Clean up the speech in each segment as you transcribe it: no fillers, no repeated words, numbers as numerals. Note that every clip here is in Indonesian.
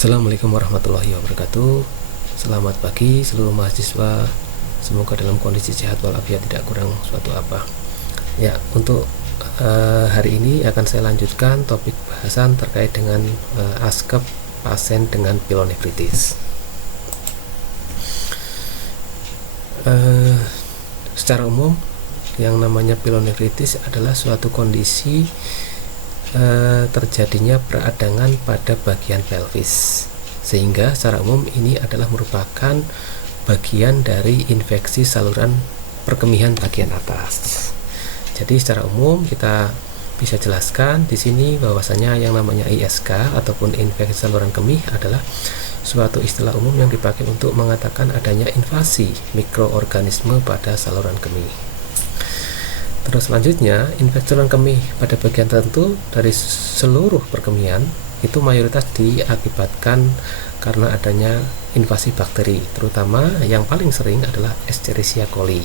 Assalamualaikum warahmatullahi wabarakatuh. Selamat pagi seluruh mahasiswa. Semoga dalam kondisi sehat walafiat, tidak kurang suatu apa. Ya, untuk hari ini akan saya lanjutkan topik bahasan terkait dengan ASKEP pasien dengan pilonefritis. Secara umum, yang namanya pilonefritis adalah suatu kondisi terjadinya peradangan pada bagian pelvis, sehingga secara umum ini adalah merupakan bagian dari infeksi saluran perkemihan bagian atas. Jadi secara umum kita bisa jelaskan di sini bahwasanya yang namanya ISK ataupun infeksi saluran kemih adalah suatu istilah umum yang dipakai untuk mengatakan adanya invasi mikroorganisme pada saluran kemih. Terus selanjutnya, infeksi saluran kemih pada bagian tertentu dari seluruh perkemihan itu mayoritas diakibatkan karena adanya invasi bakteri, terutama yang paling sering adalah Escherichia coli.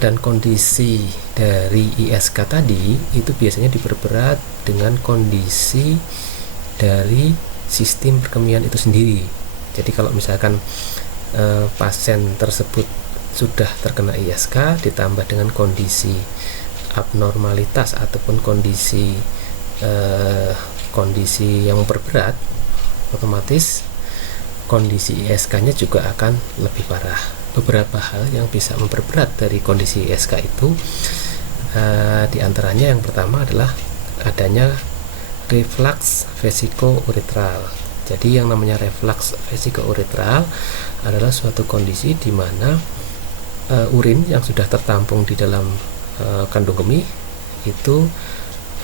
Dan kondisi dari ISK tadi itu biasanya diperberat dengan kondisi dari sistem perkemihan itu sendiri. Jadi kalau misalkan pasien tersebut sudah terkena ISK ditambah dengan kondisi abnormalitas ataupun kondisi yang memperberat, otomatis kondisi ISK-nya juga akan lebih parah. Beberapa hal yang bisa memperberat dari kondisi ISK itu diantaranya yang pertama adalah adanya reflux vesiko-uretral. Jadi yang namanya reflux vesiko-uretral adalah suatu kondisi di mana urin yang sudah tertampung di dalam kandung kemih itu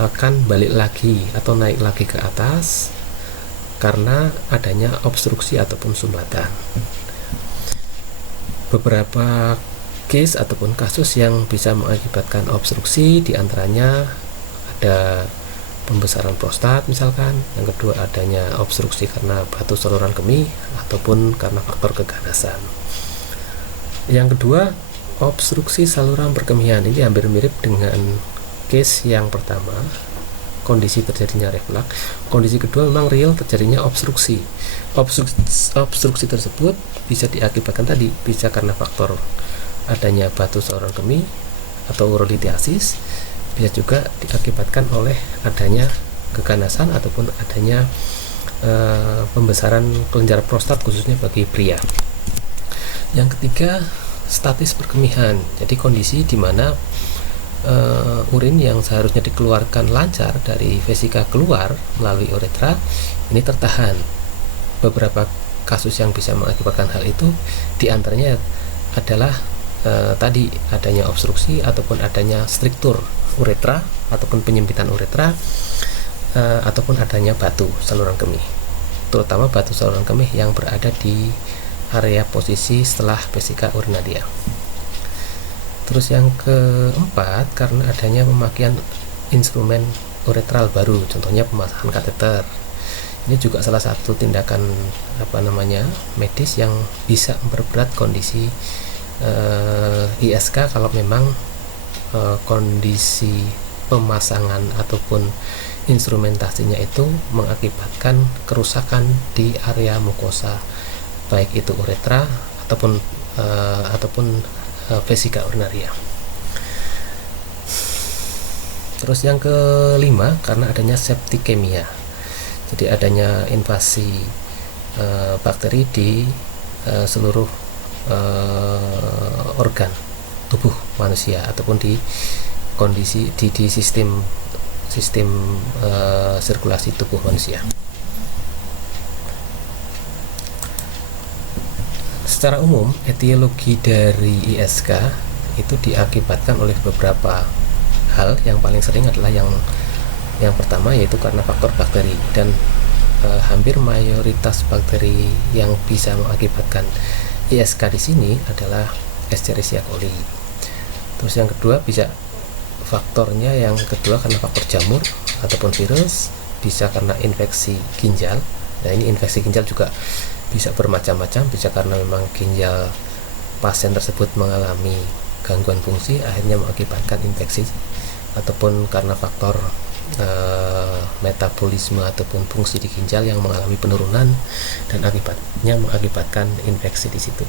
akan balik lagi atau naik lagi ke atas karena adanya obstruksi ataupun sumbatan. Beberapa case ataupun kasus yang bisa mengakibatkan obstruksi diantaranya ada pembesaran prostat misalkan, yang kedua adanya obstruksi karena batu saluran kemih ataupun karena faktor keganasan. Yang kedua, obstruksi saluran perkemihan. Ini hampir mirip dengan case yang pertama, kondisi terjadinya reflux. Kondisi kedua memang real terjadinya obstruksi. Obstruksi tersebut bisa diakibatkan tadi, bisa karena faktor adanya batu saluran kemih atau urolithiasis, bisa juga diakibatkan oleh adanya keganasan ataupun adanya pembesaran kelenjar prostat khususnya bagi pria. Yang ketiga, statis perkemihan. Jadi kondisi di mana urin yang seharusnya dikeluarkan lancar dari vesika keluar melalui uretra ini tertahan. Beberapa kasus yang bisa mengakibatkan hal itu diantaranya adalah tadi adanya obstruksi ataupun adanya struktur uretra ataupun penyempitan uretra ataupun adanya batu saluran kemih, terutama batu saluran kemih yang berada di area posisi setelah vesika urinaria. Terus yang keempat, karena adanya pemakaian instrumen uretral baru, contohnya pemasangan kateter. Ini juga salah satu tindakan medis yang bisa memperberat kondisi ISK kalau memang kondisi pemasangan ataupun instrumentasinya itu mengakibatkan kerusakan di area mukosa, baik itu uretra ataupun vesika urinaria. Terus yang kelima, karena adanya septikemia. Jadi adanya invasi bakteri di seluruh organ tubuh manusia ataupun di kondisi di sistem sirkulasi tubuh manusia. Secara umum, etiologi dari ISK itu diakibatkan oleh beberapa hal. Yang paling sering adalah yang pertama, yaitu karena faktor bakteri, dan hampir mayoritas bakteri yang bisa mengakibatkan ISK di sini adalah Escherichia coli. Terus yang kedua, bisa faktornya yang kedua karena faktor jamur ataupun virus, bisa karena infeksi ginjal. Nah, ini infeksi ginjal juga bisa bermacam-macam, bisa karena memang ginjal pasien tersebut mengalami gangguan fungsi akhirnya mengakibatkan infeksi, ataupun karena faktor metabolisme ataupun fungsi di ginjal yang mengalami penurunan dan akibatnya mengakibatkan infeksi di situ.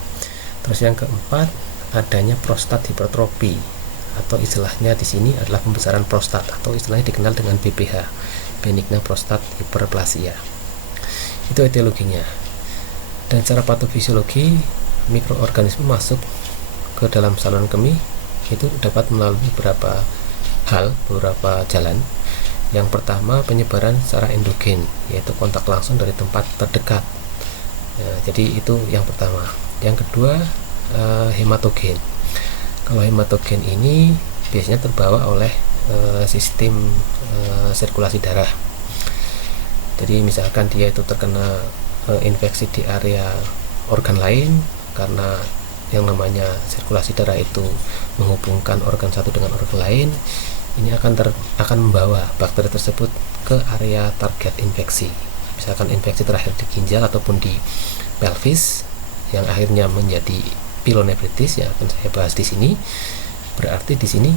Terus yang keempat, adanya prostat hipertrofi atau istilahnya di sini adalah pembesaran prostat atau istilahnya dikenal dengan BPH, benigna prostat hyperplasia. Itu etiologinya. Dan secara patofisiologi, mikroorganisme masuk ke dalam saluran kemih itu dapat melalui beberapa jalan. Yang pertama, penyebaran secara endogen, yaitu kontak langsung dari tempat terdekat. Jadi itu yang pertama. Yang kedua, hematogen. Kalau hematogen ini biasanya terbawa oleh sistem sirkulasi darah. Jadi misalkan dia itu terkena infeksi di area organ lain, karena yang namanya sirkulasi darah itu menghubungkan organ satu dengan organ lain, ini akan membawa bakteri tersebut ke area target infeksi. Misalkan infeksi terakhir di ginjal ataupun di pelvis yang akhirnya menjadi pilonefritis yang akan saya bahas di sini. Berarti di sini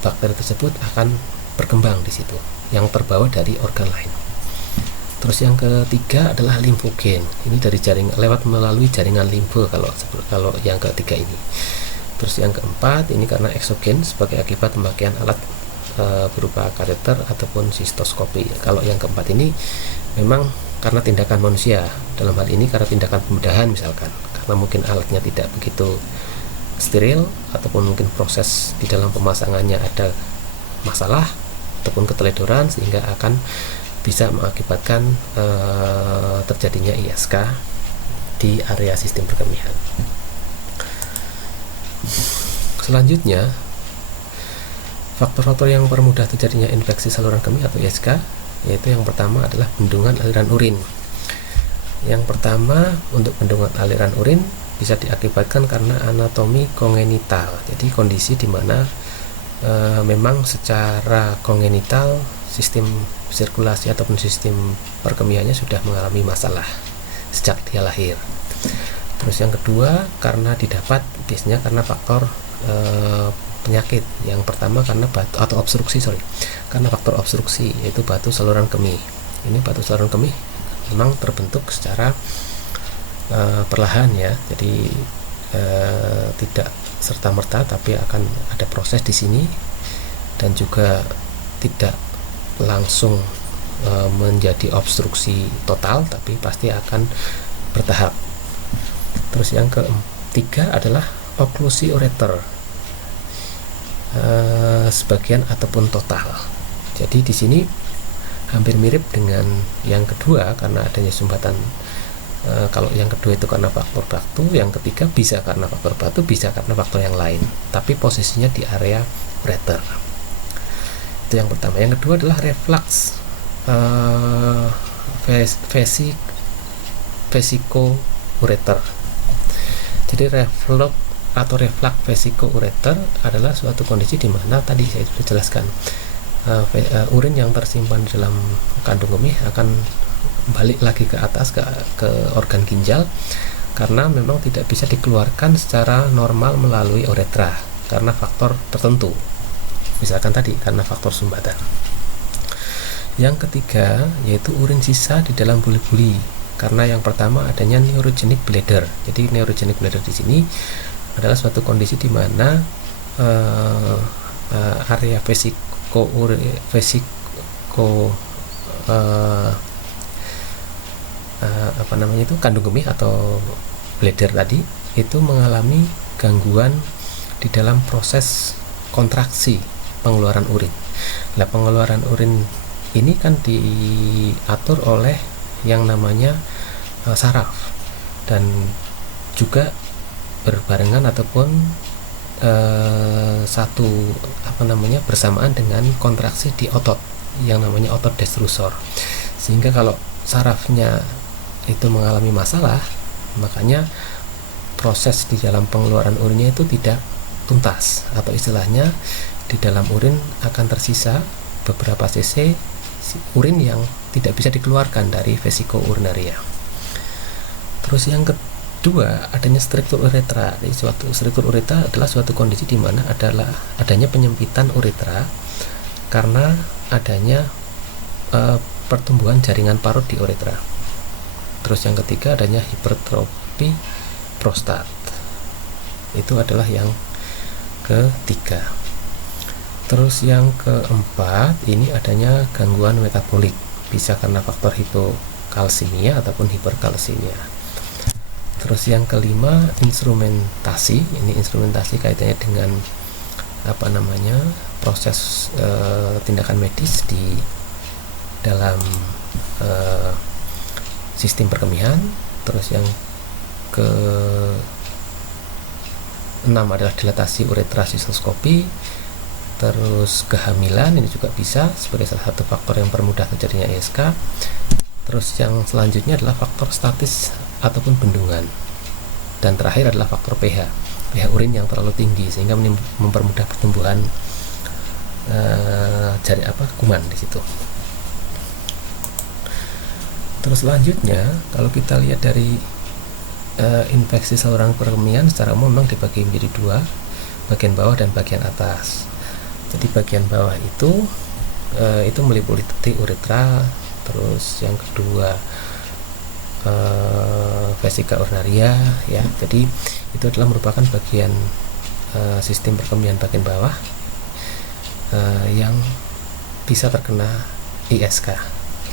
bakteri tersebut akan berkembang di situ yang terbawa dari organ lain. Terus yang ketiga adalah limfogen. Ini dari melalui jaringan limfe kalau yang ketiga ini. Terus yang keempat, ini karena eksogen sebagai akibat pemakaian alat berupa kateter ataupun sistoskopi. Kalau yang keempat ini memang karena tindakan manusia. Dalam hal ini karena tindakan pembedahan misalkan, karena mungkin alatnya tidak begitu steril ataupun mungkin proses di dalam pemasangannya ada masalah ataupun keteledoran sehingga akan bisa mengakibatkan terjadinya ISK di area sistem perkemihan. Selanjutnya, faktor-faktor yang mempermudah terjadinya infeksi saluran kemih atau ISK, yaitu yang pertama adalah bendungan aliran urin. Yang pertama, untuk bendungan aliran urin bisa diakibatkan karena anatomi kongenital. Jadi kondisi di mana memang secara kongenital sistem sirkulasi ataupun sistem perkemihannya sudah mengalami masalah sejak dia lahir. Terus yang kedua, karena didapat biasanya karena faktor penyakit. Yang pertama karena karena faktor obstruksi, yaitu batu saluran kemih. Ini batu saluran kemih memang terbentuk secara perlahan ya, jadi tidak serta-merta, tapi akan ada proses di sini dan juga tidak langsung menjadi obstruksi total, tapi pasti akan bertahap. Terus yang ketiga adalah oklusi ureter, sebagian ataupun total. Jadi di sini hampir mirip dengan yang kedua karena adanya sumbatan. Kalau yang kedua itu karena faktor batu, yang ketiga bisa karena faktor batu, bisa karena faktor yang lain, tapi posisinya di area ureter. Itu yang pertama. Yang kedua adalah reflux vesicoureter. Jadi reflux atau reflux vesicoureter adalah suatu kondisi di mana tadi saya sudah jelaskan, urin yang tersimpan di dalam kandung kemih akan balik lagi ke atas ke organ ginjal karena memang tidak bisa dikeluarkan secara normal melalui uretra karena faktor tertentu, misalkan tadi karena faktor sumbatan. Yang ketiga yaitu urin sisa di dalam buli-buli, karena yang pertama adanya neurogenic bladder. Jadi neurogenic bladder di sini adalah suatu kondisi di mana area kandung kemih atau bladder tadi itu mengalami gangguan di dalam proses kontraksi pengeluaran urin. Nah, pengeluaran urin ini kan diatur oleh yang namanya saraf dan juga berbarengan ataupun bersamaan dengan kontraksi di otot yang namanya otot destrusor. Sehingga kalau sarafnya itu mengalami masalah, makanya proses di dalam pengeluaran urinnya itu tidak tuntas, atau istilahnya di dalam urin akan tersisa beberapa cc urin yang tidak bisa dikeluarkan dari vesiko urinaria. Terus yang kedua adanya struktur uretra. Jadi struktur uretra adalah suatu kondisi di mana adanya penyempitan uretra karena adanya pertumbuhan jaringan parut di uretra. Terus yang ketiga adanya hipertrofi prostat. Itu adalah yang ketiga. Terus yang keempat ini adanya gangguan metabolik, bisa karena faktor hipokalsemia ataupun hiperkalsemia. Terus yang kelima instrumentasi. Ini instrumentasi kaitannya dengan proses tindakan medis di dalam sistem perkemihan. Terus yang ke-6 adalah dilatasi uretra sistoskopi. Terus kehamilan ini juga bisa sebagai salah satu faktor yang mempermudah terjadinya ISK. Terus yang selanjutnya adalah faktor statis ataupun bendungan. Dan terakhir adalah faktor pH urin yang terlalu tinggi sehingga mempermudah pertumbuhan kuman di situ. Terus selanjutnya kalau kita lihat dari infeksi saluran perkemihan secara umum memang dibagi menjadi dua, bagian bawah dan bagian atas. Jadi bagian bawah itu meliputi uretra, terus yang kedua vesika urinaria ya. Jadi itu adalah merupakan bagian sistem perkemihan bagian bawah yang bisa terkena ISK.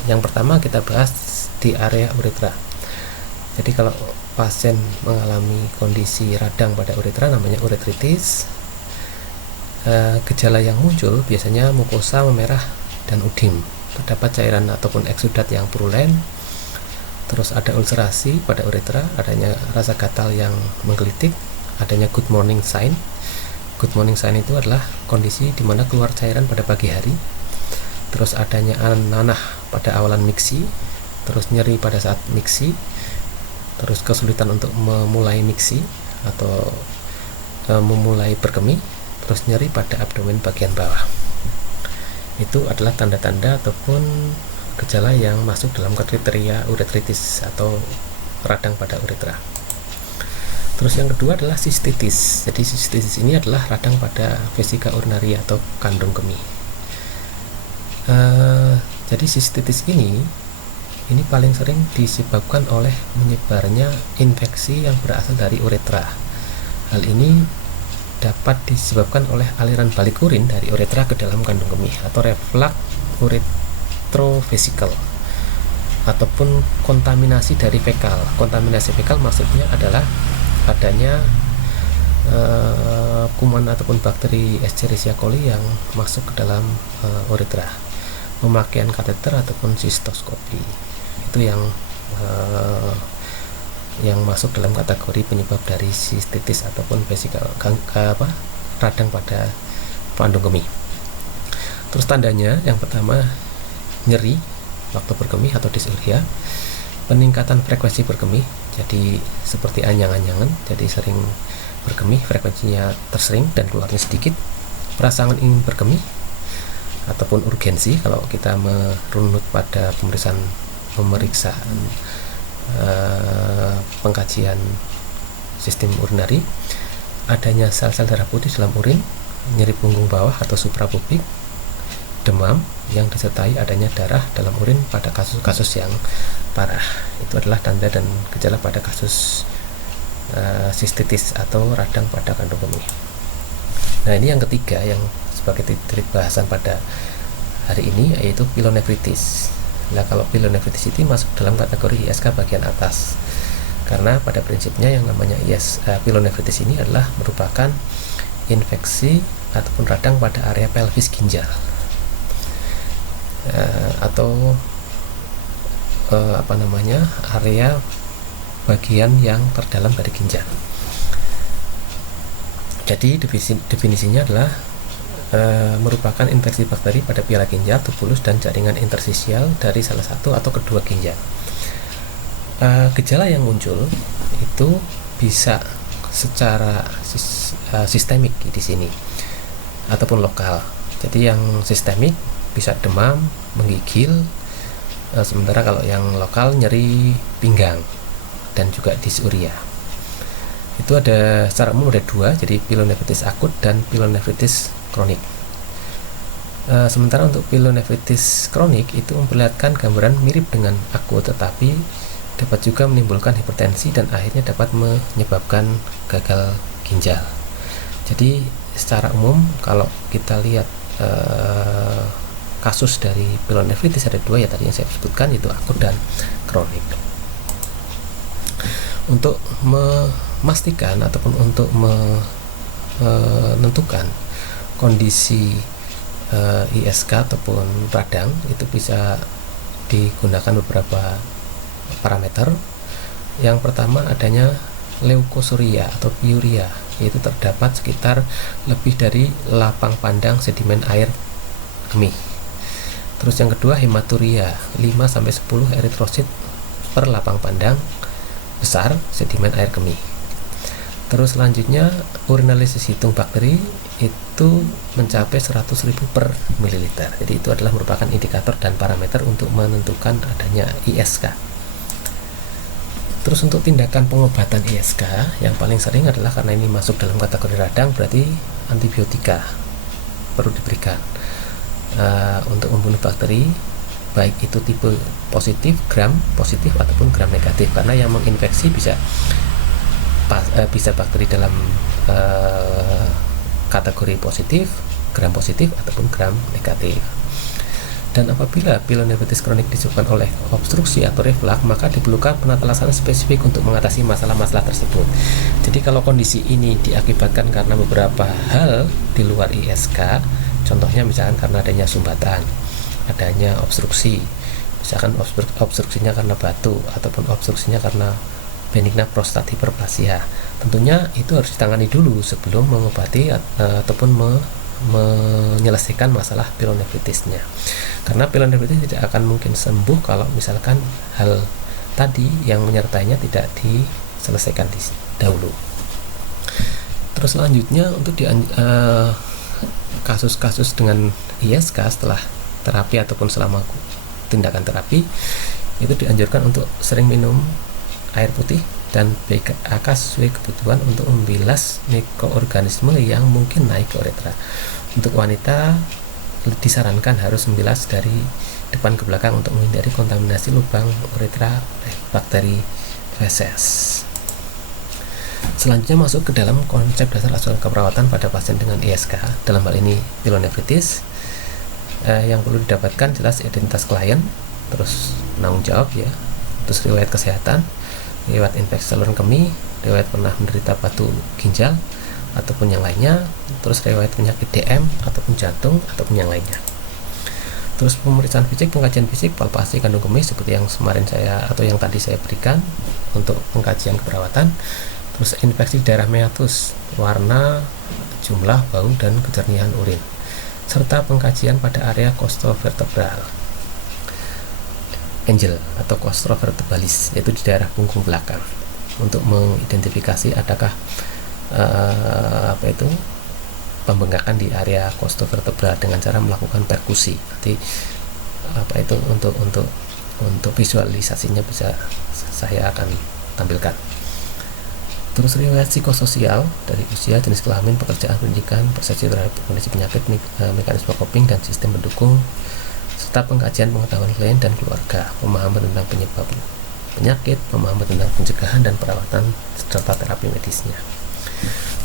Yang pertama kita bahas di area uretra. Jadi kalau pasien mengalami kondisi radang pada uretra namanya uretritis, gejala yang muncul biasanya mukosa memerah dan udim, terdapat cairan ataupun eksudat yang purulen, terus ada ulcerasi pada uretra, adanya rasa gatal yang menggelitik, adanya good morning sign. Good morning sign itu adalah kondisi di mana keluar cairan pada pagi hari, terus adanya nanah pada awalan miksi, terus nyeri pada saat miksi, terus kesulitan untuk memulai miksi atau memulai berkemih, terus nyeri pada abdomen bagian bawah. Itu adalah tanda-tanda ataupun gejala yang masuk dalam kriteria uretritis atau radang pada uretra. Terus yang kedua adalah sistitis. Jadi sistitis ini adalah radang pada vesika urinaria atau kandung kemih. Jadi sistitis ini paling sering disebabkan oleh menyebarnya infeksi yang berasal dari uretra. Hal ini dapat disebabkan oleh aliran balik urin dari uretra ke dalam kandung kemih atau reflux uretrovesical ataupun kontaminasi dari fekal. Kontaminasi fekal maksudnya adalah adanya kuman ataupun bakteri Escherichia coli yang masuk ke dalam uretra. Pemakaian kateter ataupun sistoskopi itu yang masuk dalam kategori penyebab dari sistitis ataupun vesika radang pada kandung kemih. Terus tandanya yang pertama nyeri waktu berkemih atau dysuria, peningkatan frekuensi berkemih, jadi seperti anyang-anyangan, jadi sering berkemih, frekuensinya tersering dan keluarnya sedikit, perasaan ingin berkemih ataupun urgensi kalau kita merunut pada pemeriksaan pengkajian sistem urinari, adanya sel-sel darah putih dalam urin, nyeri punggung bawah atau suprapubik, demam yang disertai adanya darah dalam urin pada kasus-kasus yang parah. Itu adalah tanda dan gejala pada kasus sistitis atau radang pada kandung kemih. Nah, ini yang ketiga yang sebagai titik bahasan pada hari ini, yaitu pilonefritis. Nah, kalau pilonefritis itu masuk dalam kategori ISK bagian atas, karena pada prinsipnya yang namanya pilonefritis ini adalah merupakan infeksi ataupun radang pada area pelvis ginjal atau area bagian yang terdalam dari ginjal. Jadi definisinya adalah merupakan infeksi bakteri pada piala ginjal, tubulus, dan jaringan intersisial dari salah satu atau kedua ginjal. Gejala yang muncul itu bisa secara sistemik di sini ataupun lokal. Jadi yang sistemik bisa demam, menggigil, sementara kalau yang lokal nyeri pinggang dan juga dysuria. Itu ada secara umum ada dua, jadi pilonefritis akut dan pilonefritis kronik. Sementara untuk pielonefritis kronik itu memperlihatkan gambaran mirip dengan akut, tetapi dapat juga menimbulkan hipertensi dan akhirnya dapat menyebabkan gagal ginjal. Jadi secara umum kalau kita lihat kasus dari pielonefritis ada dua ya tadi yang saya sebutkan, yaitu akut dan kronik. Untuk memastikan ataupun untuk menentukan kondisi ISK ataupun radang itu bisa digunakan beberapa parameter. Yang pertama adanya leukosuria atau piuria, yaitu terdapat sekitar lebih dari lapang pandang sedimen air kemih. Terus yang kedua hematuria, 5-10 eritrosit per lapang pandang besar sedimen air kemih. Terus selanjutnya urinalisis hitung bakteri itu mencapai 100.000 per mililiter. Jadi itu adalah merupakan indikator dan parameter untuk menentukan adanya ISK. Terus untuk tindakan pengobatan ISK yang paling sering adalah, karena ini masuk dalam kategori radang, berarti antibiotika perlu diberikan untuk membunuh bakteri, baik itu tipe positif, gram positif ataupun gram negatif, karena yang menginfeksi bisa bakteri dalam kategori positif, gram positif ataupun gram negatif. Dan apabila pielonefritis kronik disebabkan oleh obstruksi atau reflux, maka diperlukan penata laksana spesifik untuk mengatasi masalah-masalah tersebut. Jadi kalau kondisi ini diakibatkan karena beberapa hal di luar ISK, contohnya misalkan karena adanya sumbatan, adanya obstruksi, misalkan obstruksinya karena batu ataupun obstruksinya karena benigna prostat hiperplasia, tentunya itu harus ditangani dulu sebelum mengobati ataupun menyelesaikan masalah pielonefritisnya, karena pielonefritis tidak akan mungkin sembuh kalau misalkan hal tadi yang menyertainya tidak diselesaikan dahulu. Terus selanjutnya untuk kasus-kasus dengan ISK setelah terapi ataupun selama tindakan terapi, itu dianjurkan untuk sering minum air putih dan BKAK sesuai kebutuhan untuk membilas mikroorganisme yang mungkin naik ke uretra. Untuk wanita disarankan harus membilas dari depan ke belakang untuk menghindari kontaminasi lubang uretra bakteri feses. Selanjutnya masuk ke dalam konsep dasar asuhan keperawatan pada pasien dengan ISK, dalam hal ini pielonefritis. Yang perlu didapatkan jelas identitas klien, terus penanggung jawab ya, terus riwayat kesehatan, riwayat infeksi saluran kemih, riwayat pernah menderita batu ginjal ataupun yang lainnya, terus riwayat penyakit DM ataupun jantung ataupun yang lainnya. Terus pemeriksaan fisik, pengkajian fisik, palpasi kandung kemih seperti yang kemarin yang tadi saya berikan untuk pengkajian keperawatan. Terus infeksi daerah meatus, warna, jumlah, bau, dan kejernihan urin, serta pengkajian pada area costovertebral angel atau costovertebralis, yaitu di daerah punggung belakang, untuk mengidentifikasi adakah pembengkakan di area costovertebral dengan cara melakukan perkusi. Nanti untuk visualisasinya bisa saya akan tampilkan. Terus riwayat psikososial dari usia, jenis kelamin, pekerjaan, pendidikan, persepsi terhadap kondisi penyakit, mekanisme coping dan sistem pendukung, serta pengkajian pengetahuan klien dan keluarga, pemahaman tentang penyebab penyakit, pemahaman tentang pencegahan dan perawatan serta terapi medisnya.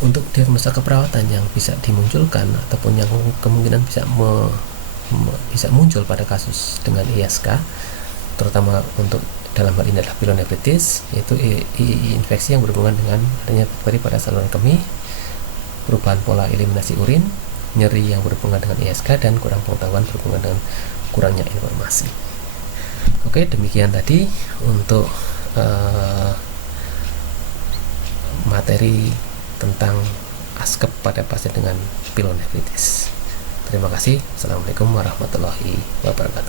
Untuk diagnosa keperawatan yang bisa dimunculkan ataupun yang kemungkinan bisa muncul pada kasus dengan ISK, terutama untuk dalam hal ini adalah pielonefritis, yaitu infeksi yang berhubungan dengan adanya bakteri pada saluran kemih, perubahan pola eliminasi urin, nyeri yang berhubungan dengan ISK, dan kurang pengetahuan berhubungan dengan kurangnya informasi. Oke, demikian tadi untuk materi tentang ASKEP pada pasien dengan pielonefritis. Terima kasih. Assalamualaikum warahmatullahi wabarakatuh.